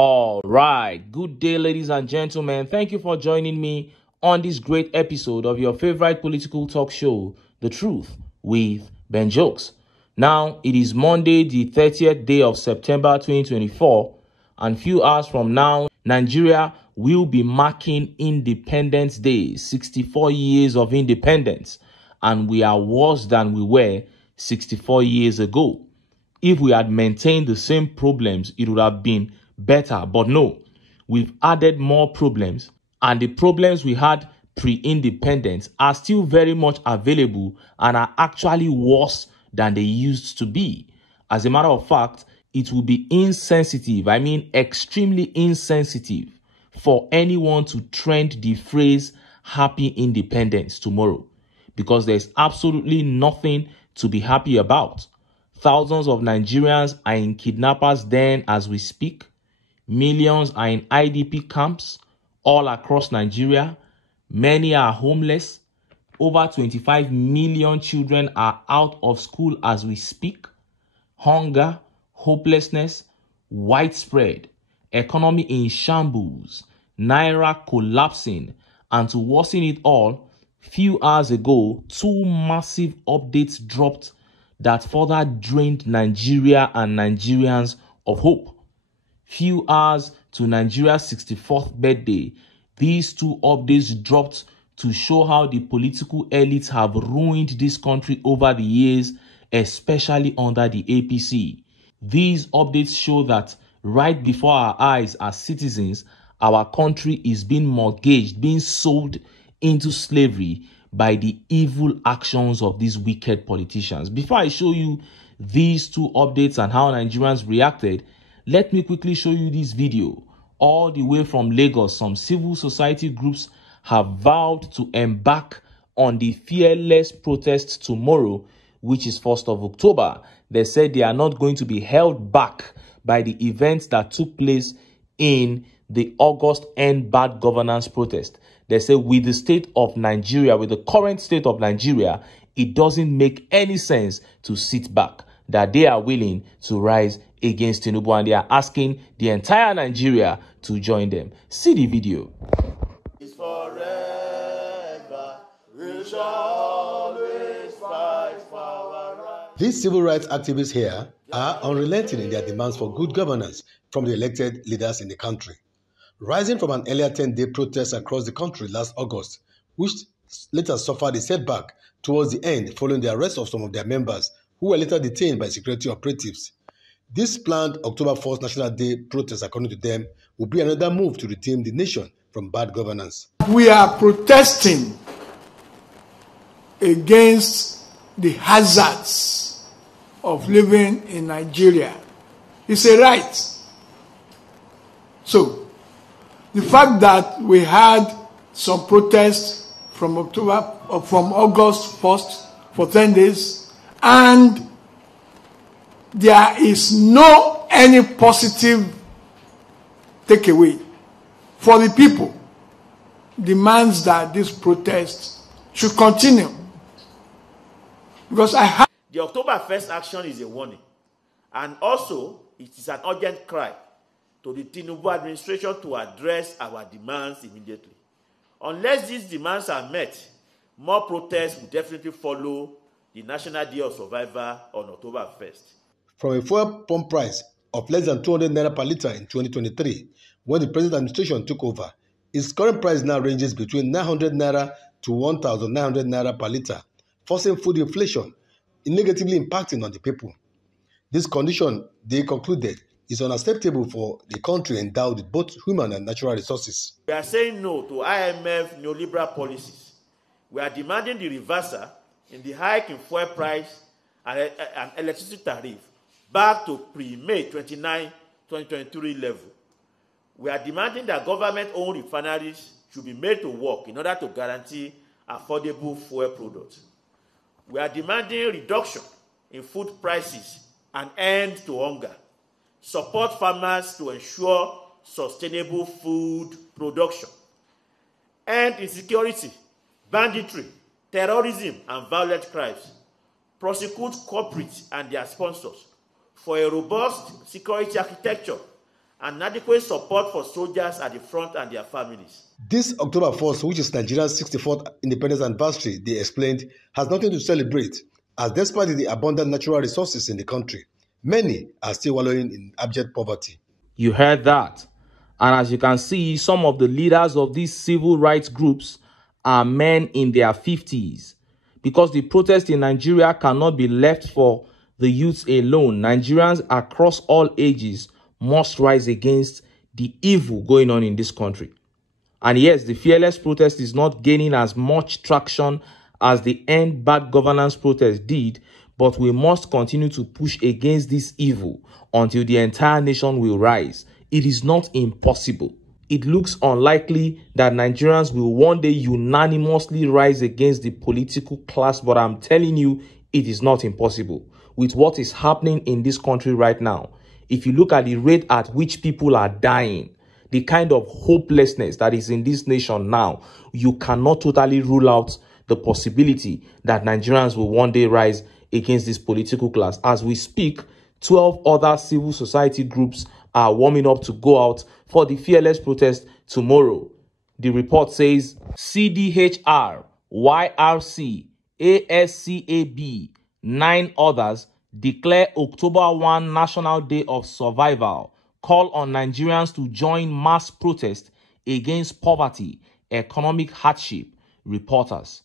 All right. Good day, ladies and gentlemen. Thank you for joining me on this great episode of your favorite political talk show, The Truth with Ben Jokes. Now, it is Monday, the 30th day of September 2024, and few hours from now, Nigeria will be marking Independence Day, 64 years of independence, and we are worse than we were 64 years ago. If we had maintained the same problems, it would have been better. But no, we've added more problems, and the problems we had pre-independence are still very much available and are actually worse than they used to be. As a matter of fact, it will be insensitive, extremely insensitive, for anyone to trend the phrase happy independence tomorrow, because there's absolutely nothing to be happy about. Thousands of Nigerians are in kidnappers' den as we speak. Millions are in IDP camps all across Nigeria. Many are homeless. Over 25 million children are out of school as we speak. Hunger, hopelessness, widespread. Economy in shambles. Naira collapsing. And to worsen it all, few hours ago, two massive updates dropped that further drained Nigeria and Nigerians of hope. Few hours to Nigeria's 64th birthday, these two updates dropped to show how the political elites have ruined this country over the years, especially under the APC. These updates show that right before our eyes as citizens, our country is being mortgaged, being sold into slavery by the evil actions of these wicked politicians. Before I show you these two updates and how Nigerians reacted, let me quickly show you this video. All the way from Lagos, some civil society groups have vowed to embark on the fearless protest tomorrow, which is 1st of October. They said they are not going to be held back by the events that took place in the August End Bad Governance protest. They say with the state of Nigeria, with the current state of Nigeria, it doesn't make any sense to sit back, that they are willing to rise against TINUBU and they are asking the entire Nigeria to join them. See the video. It's forever. We shall always fight for our rights. These civil rights activists here are unrelenting in their demands for good governance from the elected leaders in the country. Rising from an earlier 10-day protest across the country last August, which later suffered a setback towards the end following the arrest of some of their members who were later detained by security operatives. This planned October 1st National Day protest, according to them, will be another move to redeem the nation from bad governance. We are protesting against the hazards of living in Nigeria. It's a right. So, the fact that we had some protests from August 1st for 10 days, and there is no any positive takeaway for the people, demands that this protest should continue. Because the October 1st action is a warning, and also it is an urgent cry to the TINUBU administration to address our demands immediately. Unless these demands are met, more protests will definitely follow the National Day of Survivor on October 1st. From a fuel pump price of less than 200 naira per litre in 2023, when the present administration took over, its current price now ranges between 900 naira to 1,900 naira per litre, forcing food inflation, negatively impacting on the people. This condition, they concluded, is unacceptable for the country endowed with both human and natural resources. We are saying no to IMF neoliberal policies. We are demanding the reversal in the hike in fuel price and electricity tariff back to pre-May 29, 2023 level. We are demanding that government-owned refineries should be made to work in order to guarantee affordable fuel products. We are demanding reduction in food prices and end to hunger. Support farmers to ensure sustainable food production. End insecurity, banditry, terrorism, and violent crimes. Prosecute culprits and their sponsors for a robust security architecture and adequate support for soldiers at the front and their families. This October 1st, which is Nigeria's 64th independence anniversary, they explained, has nothing to celebrate, as despite the abundant natural resources in the country, many are still wallowing in abject poverty. You heard that. And as you can see, some of the leaders of these civil rights groups are men in their 50s. Because the protest in Nigeria cannot be left for the youths alone, Nigerians across all ages must rise against the evil going on in this country. And yes, the fearless protest is not gaining as much traction as the End Bad Governance protest did, but we must continue to push against this evil until the entire nation will rise. It is not impossible. It looks unlikely that Nigerians will one day unanimously rise against the political class, but I'm telling you, it is not impossible. With what is happening in this country right now, if you look at the rate at which people are dying, the kind of hopelessness that is in this nation now, you cannot totally rule out the possibility that Nigerians will one day rise against this political class. As we speak, 12 other civil society groups are warming up to go out for the fearless protest tomorrow. The report says CDHR, YRC, ASCAB, 9 others declare October 1 National Day of Survival, call on Nigerians to join mass protest against poverty, economic hardship, reporters.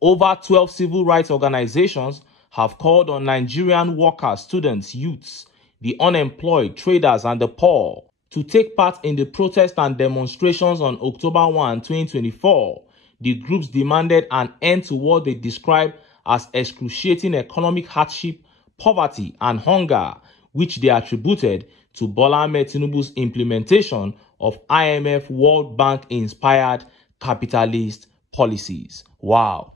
Over 12 civil rights organizations have called on Nigerian workers, students, youths, the unemployed, traders, and the poor to take part in the protests and demonstrations on October 1, 2024. The groups demanded an end to what they describe as excruciating economic hardship, poverty, and hunger, which they attributed to Bola Ahmed Tinubu's implementation of IMF World Bank-inspired capitalist policies. Wow.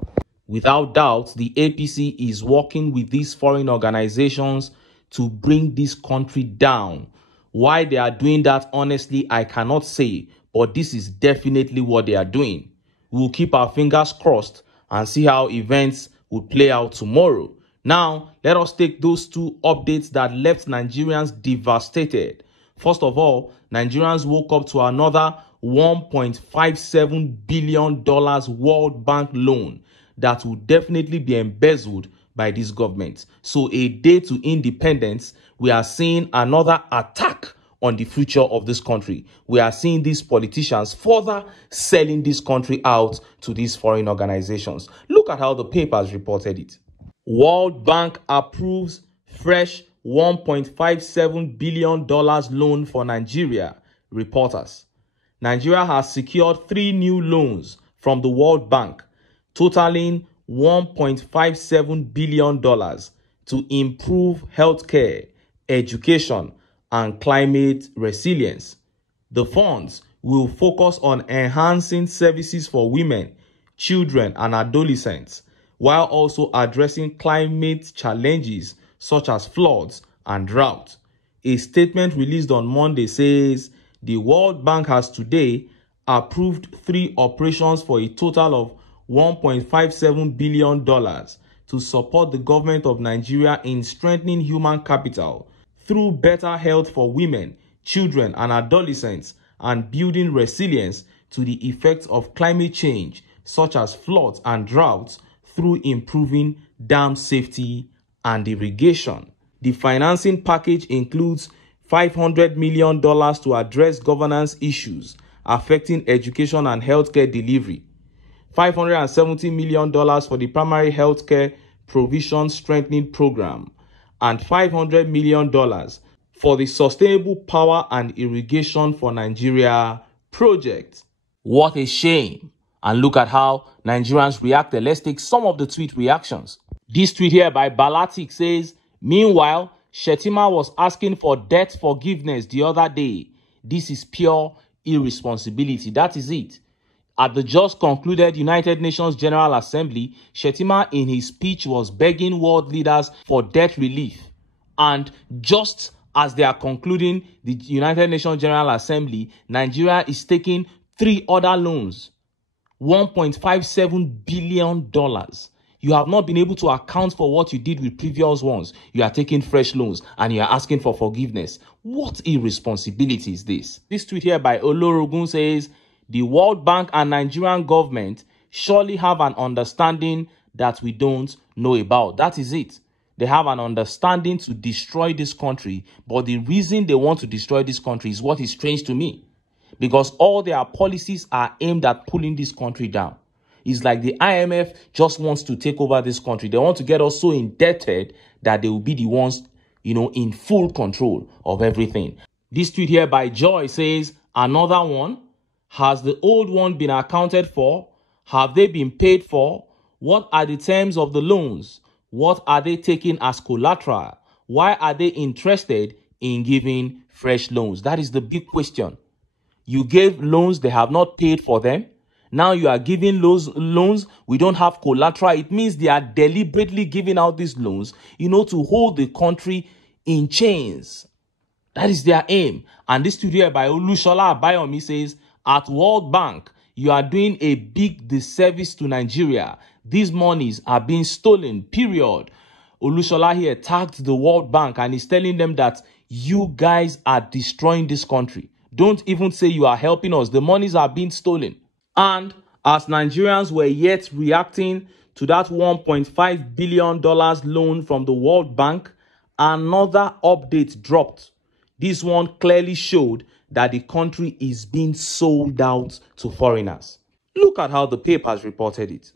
Without doubt, the APC is working with these foreign organizations to bring this country down. Why they are doing that, honestly, I cannot say, but this is definitely what they are doing. We will keep our fingers crossed and see how events will play out tomorrow. Now, let us take those 2 updates that left Nigerians devastated. First of all, Nigerians woke up to another $1.57 billion World Bank loan that will definitely be embezzled by this government. So a day to independence, we are seeing another attack on the future of this country. We are seeing these politicians further selling this country out to these foreign organizations. Look at how the papers reported it. World Bank approves fresh $1.57 billion loan for Nigeria, reporters. Nigeria has secured 3 new loans from the World Bank, totaling $1.57 billion to improve healthcare, education, and climate resilience. The funds will focus on enhancing services for women, children, and adolescents, while also addressing climate challenges such as floods and drought. A statement released on Monday says the World Bank has today approved 3 operations for a total of $1.57 billion to support the government of Nigeria in strengthening human capital through better health for women, children, and adolescents, and building resilience to the effects of climate change, such as floods and droughts, through improving dam safety and irrigation. The financing package includes $500 million to address governance issues affecting education and healthcare delivery, $570 million for the primary healthcare provision strengthening program, and $500 million for the Sustainable Power and Irrigation for Nigeria project. What a shame. And look at how Nigerians reacted. Let's take some of the tweet reactions. This tweet here by Balatik says, meanwhile, Shettima was asking for debt forgiveness the other day. This is pure irresponsibility. That is it. At the just concluded United Nations General Assembly, Shettima in his speech was begging world leaders for debt relief. And just as they are concluding the United Nations General Assembly, Nigeria is taking 3 other loans, $1.57 billion. You have not been able to account for what you did with previous ones. You are taking fresh loans and you are asking for forgiveness. What irresponsibility is this? This tweet here by Olorogun says, the World Bank and Nigerian government surely have an understanding that we don't know about. That is it. They have an understanding to destroy this country, but the reason they want to destroy this country is what is strange to me. Because all their policies are aimed at pulling this country down. It's like the IMF just wants to take over this country. They want to get us so indebted that they will be the ones, in full control of everything. This tweet here by Joy says, another one. Has the old one been accounted for? Have they been paid for? What are the terms of the loans? What are they taking as collateral? Why are they interested in giving fresh loans? That is the big question. You gave loans, they have not paid for them. Now you are giving loans, we don't have collateral. It means they are deliberately giving out these loans, to hold the country in chains. That is their aim. And this tweet here by Olushola Abayomi says, at World Bank, you are doing a big disservice to Nigeria. These monies are being stolen, period. Olushola here tagged the World Bank and is telling them that you guys are destroying this country. Don't even say you are helping us. The monies are being stolen. And as Nigerians were yet reacting to that $1.5 billion loan from the World Bank, another update dropped. This one clearly showed that the country is being sold out to foreigners. Look at how the papers reported it.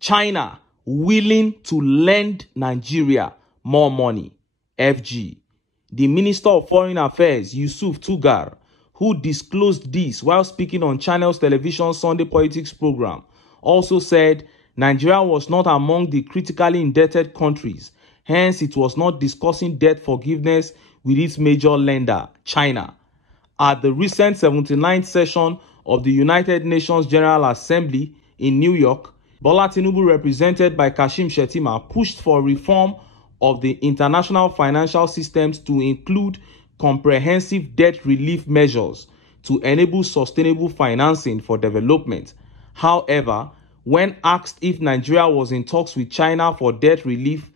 China willing to lend Nigeria more money. FG. The Minister of Foreign Affairs, Yusuf Tugar, who disclosed this while speaking on Channel's television Sunday Politics program, also said Nigeria was not among the critically indebted countries. Hence, it was not discussing debt forgiveness with its major lender, China. At the recent 79th session of the United Nations General Assembly in New York, Bola TINUBU, represented by Kashim Shettima, pushed for reform of the international financial systems to include comprehensive debt relief measures to enable sustainable financing for development. However, when asked if Nigeria was in talks with China for debt relief,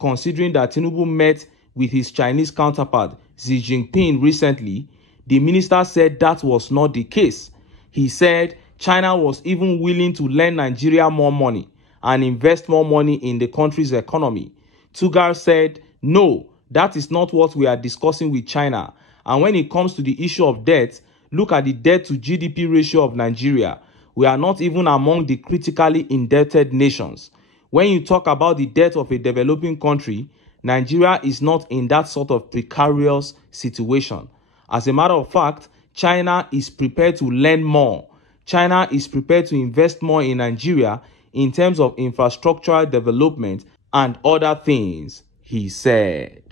considering that TINUBU met with his Chinese counterpart Xi Jinping recently, the minister said that was not the case. He said China was even willing to lend Nigeria more money and invest more money in the country's economy. Tugar said, no, that is not what we are discussing with China. And when it comes to the issue of debt, look at the debt to GDP ratio of Nigeria. We are not even among the critically indebted nations. When you talk about the debt of a developing country, Nigeria is not in that sort of precarious situation. As a matter of fact, China is prepared to lend more. China is prepared to invest more in Nigeria in terms of infrastructural development and other things, he said.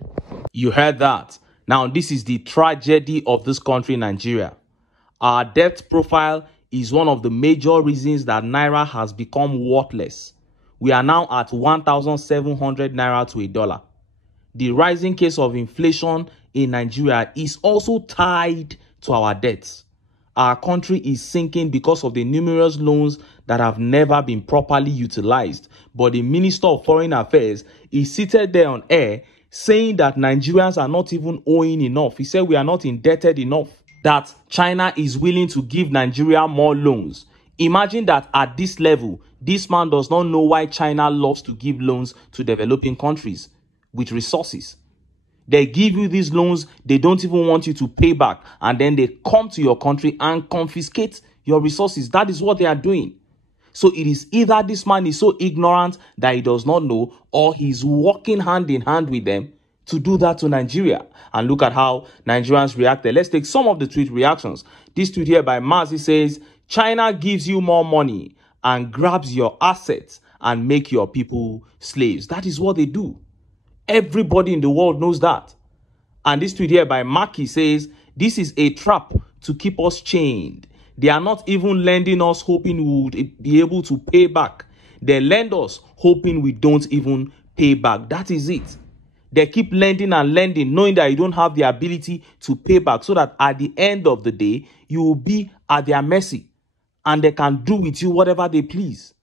You heard that. Now, this is the tragedy of this country, Nigeria. Our debt profile is one of the major reasons that Naira has become worthless. We are now at 1,700 Naira to a dollar. The rising case of inflation in Nigeria is also tied to our debts. Our country is sinking because of the numerous loans that have never been properly utilized. But the Minister of Foreign Affairs is seated there on air saying that Nigerians are not even owing enough. He said we are not indebted enough, that China is willing to give Nigeria more loans. Imagine that at this level, this man does not know why China loves to give loans to developing countries with resources. They give you these loans, they don't even want you to pay back, and then they come to your country and confiscate your resources. That is what they are doing. So it is either this man is so ignorant that he does not know, or he's working hand in hand with them to do that to Nigeria. And look at how Nigerians reacted. Let's take some of the tweet reactions. This tweet here by Mazi says, China gives you more money and grabs your assets and make your people slaves. That is what they do. Everybody in the world knows that. And this tweet here by Maki says, this is a trap to keep us chained. They are not even lending us hoping we would be able to pay back. They lend us hoping we don't even pay back. That is it. They keep lending and lending, knowing that you don't have the ability to pay back, so that at the end of the day, you will be at their mercy and they can do with you whatever they please.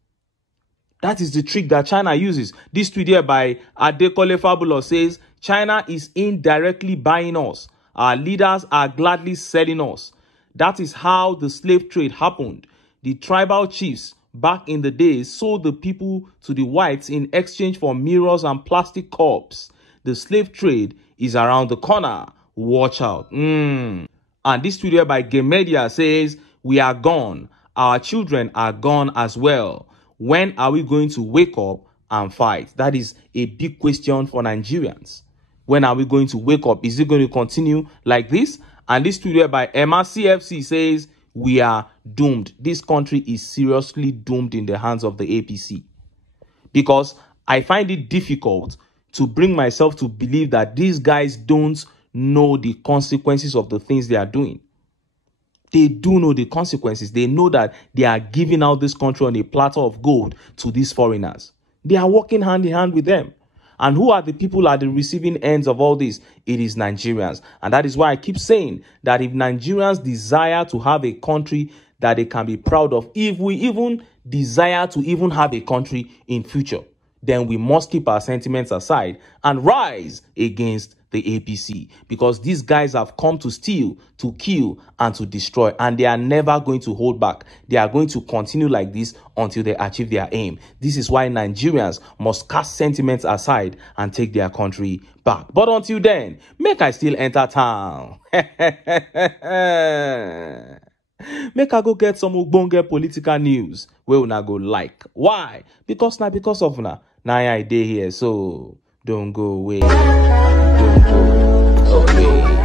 That is the trick that China uses. This tweet here by Adekole Fabulous says, China is indirectly buying us. Our leaders are gladly selling us. That is how the slave trade happened. The tribal chiefs back in the days sold the people to the whites in exchange for mirrors and plastic cups. The slave trade is around the corner. Watch out. And this tweet here by Game Media says, we are gone. Our children are gone as well. When are we going to wake up and fight? That is a big question for Nigerians. When are we going to wake up? Is it going to continue like this? And this tweet here by Emma CFC says, we are doomed. This country is seriously doomed in the hands of the APC. Because I find it difficult to bring myself to believe that these guys don't know the consequences of the things they are doing. They do know the consequences. They know that they are giving out this country on a platter of gold to these foreigners. They are working hand in hand with them. And who are the people at the receiving ends of all this? It is Nigerians. And that is why I keep saying that if Nigerians desire to have a country that they can be proud of, if we even desire to even have a country in future, then we must keep our sentiments aside and rise against the APC, because these guys have come to steal, to kill, and to destroy, and they are never going to hold back. They are going to continue like this until they achieve their aim. This is why Nigerians must cast sentiments aside and take their country back. But until then, make I still enter town. Make I go get some ogbonge political news where una go like. Why? Because of una. Now I dey here, so don't go away. Don't go away.